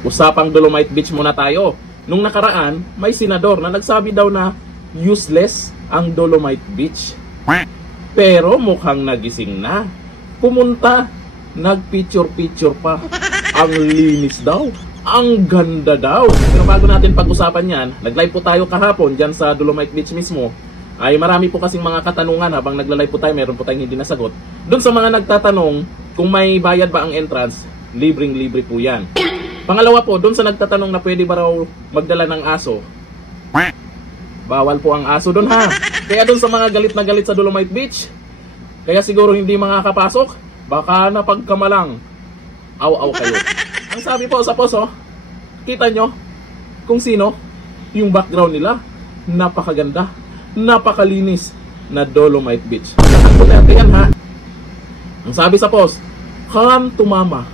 Usapang Dolomite Beach muna tayo. Nung nakaraan, may senador na nagsabi daw na useless ang Dolomite Beach. Pero mukhang nagising na. Pumunta, nagpicture-picture pa. Ang linis daw. Ang ganda daw. Pero bago natin pag-usapan yan, nag-live po tayo kahapon dyan sa Dolomite Beach mismo. Ay marami po kasing mga katanungan habang nagla-live po tayo, meron po tayong hindi nasagot. Doon sa mga nagtatanong kung may bayad ba ang entrance, libreng-libre po yan. Pangalawa po, doon sa nagtatanong na pwede ba raw magdala ng aso, bawal po ang aso doon ha. Kaya doon sa mga galit na galit sa Dolomite Beach, kaya siguro hindi makakapasok, baka napagkamalang aw-aw kayo. Ang sabi po sa poso, kita nyo kung sino, yung background nila, napakaganda, napakalinis na Dolomite Beach. Sakto natin yan ha. Ang sabi sa post, come to mama.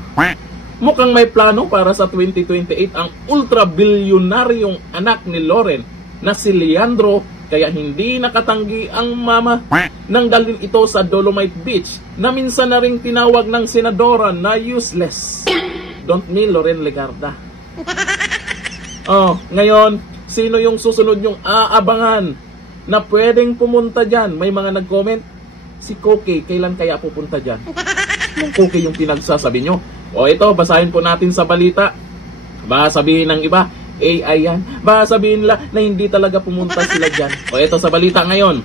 Mukhang may plano para sa 2028 ang ultra-bilyonaryong anak ni Loren na si Leandro, kaya hindi nakatanggi ang mama nang dalhin ito sa Dolomite Beach na minsan na ring tinawag ng senadora na useless. Don't me Loren Legarda. Oh, ngayon, sino yung susunod yung aabangan na pwedeng pumunta dyan? May mga nag-comment, si Koke, kailan kaya pupunta dyan? Yung Koke yung pinagsasabi nyo. O ito, basahin po natin sa balita. Baka sabihin ng iba, AI yan. Baka sabihin nila na hindi talaga pumunta sila dyan. O ito sa balita ngayon.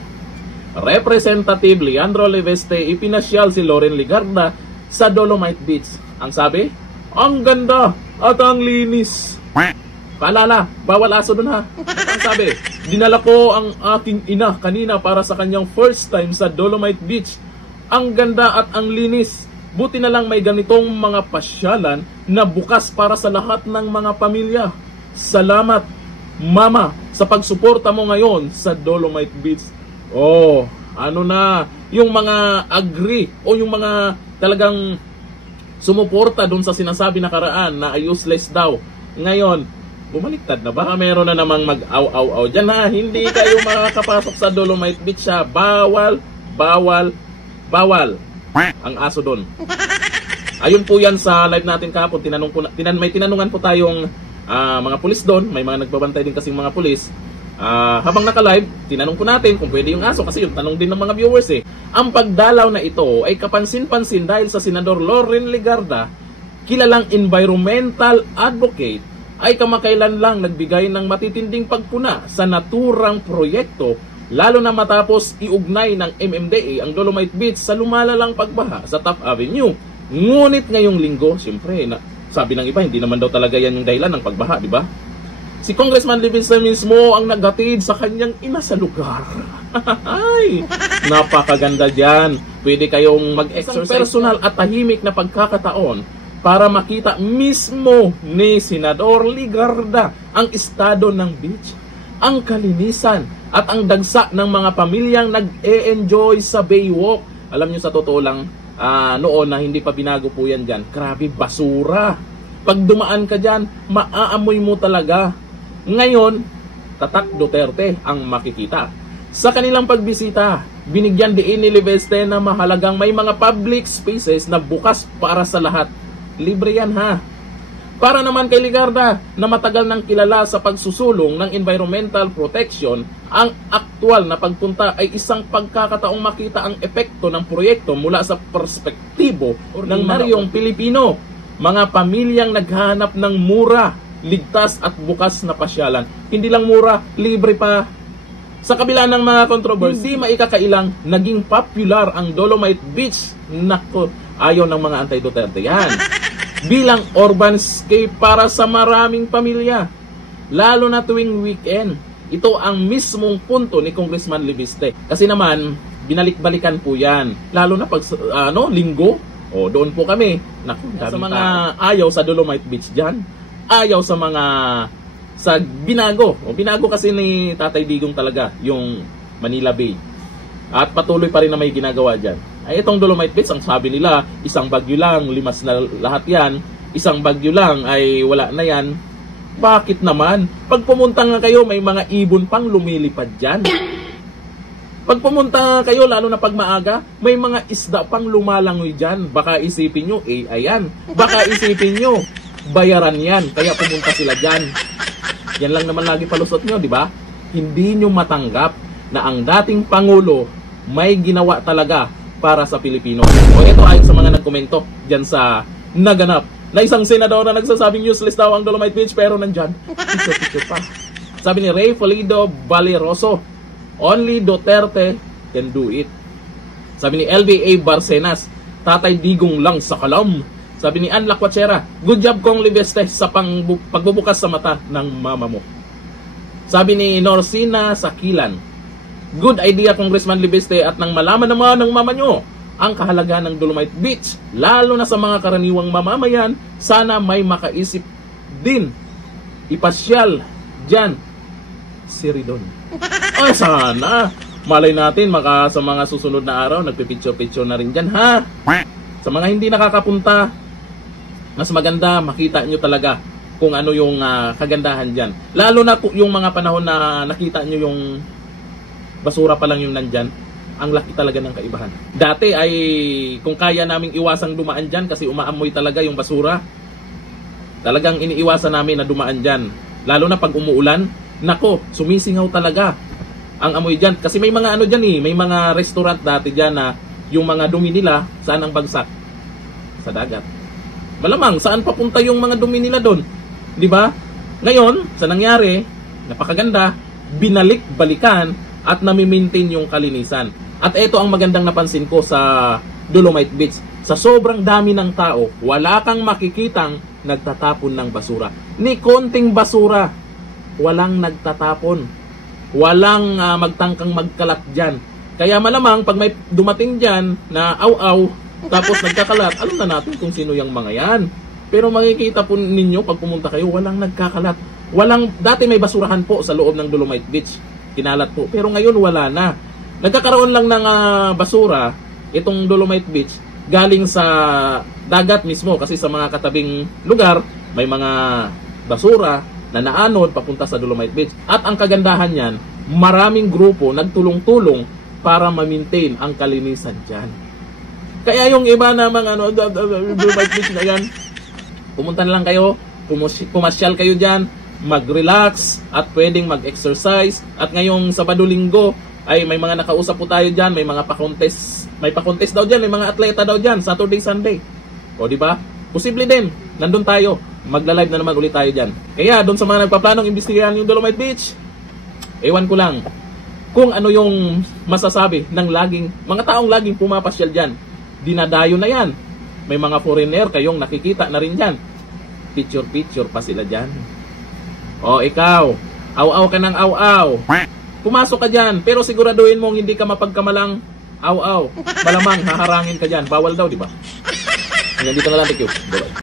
Representative Leandro Leveste ipinasyal si Loren Legarda sa Dolomite Beach. Ang sabi, ang ganda at ang linis. Paalala, bawal aso dun ha. Ang sabi, dinala ko ang aking ina kanina para sa kanyang first time sa Dolomite Beach. Ang ganda at ang linis. Buti na lang may ganitong mga pasyalan na bukas para sa lahat ng mga pamilya. Salamat, Mama, sa pagsuporta mo ngayon sa Dolomite Beach. Oh, ano na, yung mga agree o yung mga talagang sumuporta dun sa sinasabi nakaraan na useless daw. Ngayon, bumaliktad na ba? Meron na namang mag-aw-aw-aw dyan ha. Hindi kayo makakapasok sa Dolomite Beach ha. Bawal, bawal, bawal ang aso doon. Ayun po yan sa live natin kahapon. May tinanungan po tayong mga pulis doon. May mga nagbabantay din kasing mga pulis. Habang naka-live, tinanong po natin kung pwede yung aso kasi yung tanong din ng mga viewers eh. Ang pagdalaw na ito ay kapansin-pansin dahil sa Senador Loren Legarda, kilalang environmental advocate, ay kamakailan lang nagbigay ng matitinding pagpuna sa naturang proyekto, lalo na matapos iugnay ng MMDA ang Dolomite Beach sa lumalalang pagbaha sa Taft Avenue. Ngunit ngayong linggo, siyempre, sabi ng iba, hindi naman daw talaga yan yung dahilan ng pagbaha, di ba? Si Congressman Leviste mismo ang naghatid sa kanyang ina sa lugar. Ay, napakaganda dyan. Pwede kayong mag-exercise personal at tahimik na pagkakataon para makita mismo ni Senador Legarda ang estado ng beach, ang kalinisan at ang dagsa ng mga pamilyang nag-e-enjoy sa Baywalk. Alam nyo sa totoo lang, noon na hindi pa binago po yan dyan, grabe basura. Pag dumaan ka dyan, maaamoy mo talaga. Ngayon, Tatak Duterte ang makikita. Sa kanilang pagbisita, binigyan din ni Leveste na mahalagang may mga public spaces na bukas para sa lahat. Libre yan ha. Para naman kay Legarda na matagal nang kilala sa pagsusulong ng environmental protection, ang aktual na pagpunta ay isang pagkakataong makita ang epekto ng proyekto mula sa perspektibo ng maryong Pilipino. Mga pamilyang naghahanap ng mura, ligtas at bukas na pasyalan. Hindi lang mura, libre pa. Sa kabila ng mga controversy, maikakailang naging popular ang Dolomite Beach. Nako, ayaw ng mga anti-Duterte yan. Bilang urban escape para sa maraming pamilya, lalo na tuwing weekend. Ito ang mismong punto ni Congressman Leviste. Kasi naman, binalik-balikan po yan. Lalo na pag linggo, doon po kami. Naku, sa mga ayaw sa Dolomite Beach dyan, ayaw sa mga sa Binago. Binago kasi ni Tatay Digong talaga, yung Manila Bay. At patuloy pa rin na may ginagawa dyan. Ay itong Dolomite Beach, ang sabi nila, isang bagyo lang, limas na lahat yan. Isang bagyo lang ay wala na yan. Bakit naman? Pag pumunta nga kayo, may mga ibon pang lumilipad dyan. Pag pumunta kayo, lalo na pag maaga, may mga isda pang lumalangoy dyan. Baka isipin nyo, AI yan. Baka isipin nyo, bayaran yan. Kaya pumunta sila dyan. Yan lang naman lagi palusot nyo, di ba? Hindi nyo matanggap na ang dating Pangulo may ginawa talaga para sa Pilipino. O ito ayon sa mga nagkomento dyan sa naganap na isang senador na nagsasabing useless daw ang Dolomite Beach pero nandyan, picture pa. Sabi ni Ray Folido Valeroso, only Duterte can do it. Sabi ni LBA Barcenas, Tatay Digong lang sa kalam. Sabi ni Ann Lacuachera, good job Kong Libeste sa pagbubukas sa mata ng mama mo. Sabi ni Norsina Sakilan, good idea Congressman Libeste at nang malaman naman ng mama nyo ang kahalagahan ng Dolomite Beach, lalo na sa mga karaniwang mamamayan, sana may makaisip din ipasyal dyan si Ridon. Ay sana, malay natin sa mga susunod na araw, nagpipicture-picture na rin dyan ha. Sa mga hindi nakakapunta, mas maganda makita nyo talaga kung ano yung kagandahan dyan. Lalo na yung mga panahon na nakita nyo yung basura pa lang yung nandyan, ang laki talaga ng kaibahan. Dati ay kung kaya naming iwasang dumaan dyan kasi umaamoy talaga yung basura, talagang iniiwasan namin na dumaan dyan. Lalo na pag umuulan, nako, sumisingaw talaga ang amoy dyan. Kasi may mga ano dyan may mga restaurant dati dyan na yung mga dumi nila, saan ang bagsak? Sa dagat. Malamang, saan papunta yung mga dumi nila doon? Di ba? Ngayon, sa nangyari, napakaganda, binalik-balikan at nami-maintain yung kalinisan. At ito ang magandang napansin ko sa Dolomite Beach. Sa sobrang dami ng tao, wala kang makikitang nagtatapon ng basura. Ni konting basura, walang nagtatapon. Walang magtangkang magkalat dyan. Kaya malamang pag may dumating dyan na aw-aw, tapos nagkakalat, alam na natin kung sino yung mga yan. Pero makikita po ninyo pag pumunta kayo, walang nagkakalat. Dati may basurahan po sa loob ng Dolomite Beach. Kinalat po. Pero ngayon wala na. Nagkakaroon lang ng basura itong Dolomite Beach galing sa dagat mismo kasi sa mga katabing lugar may mga basura na naanod papunta sa Dolomite Beach. At ang kagandahan niyan, maraming grupo nagtulong-tulong para ma-maintain ang kalinisan dyan. Kaya yung iba namang Dolomite Beach na yan, pumunta na lang kayo, pumasyal kayo dyan, mag-relax at pwedeng mag-exercise. At ngayong Sabado-Linggo ay may mga nakausap po tayo dyan, may mga pa-contest, daw dyan, may mga atleta daw dyan, Saturday, Sunday. O di ba? Posible din, nandun tayo, magla-live na naman ulit tayo dyan. Kaya doon sa mga nagpaplanong imbestigahan yung Dolomite Beach, ewan ko lang kung ano yung masasabi ng mga taong laging pumapasyal dyan. Dinadayo na yan. May mga foreigner kayong nakikita na rin dyan. Picture-picture pa sila dyan. O ikaw, aw-aw ka ng aw-aw. Pumasok ka dyan, pero siguraduhin mong hindi ka mapagkamalang aw-aw. Malamang haharangin ka dyan. Bawal daw, di ba? Hanggang dito na lang, thank you. Bye-bye.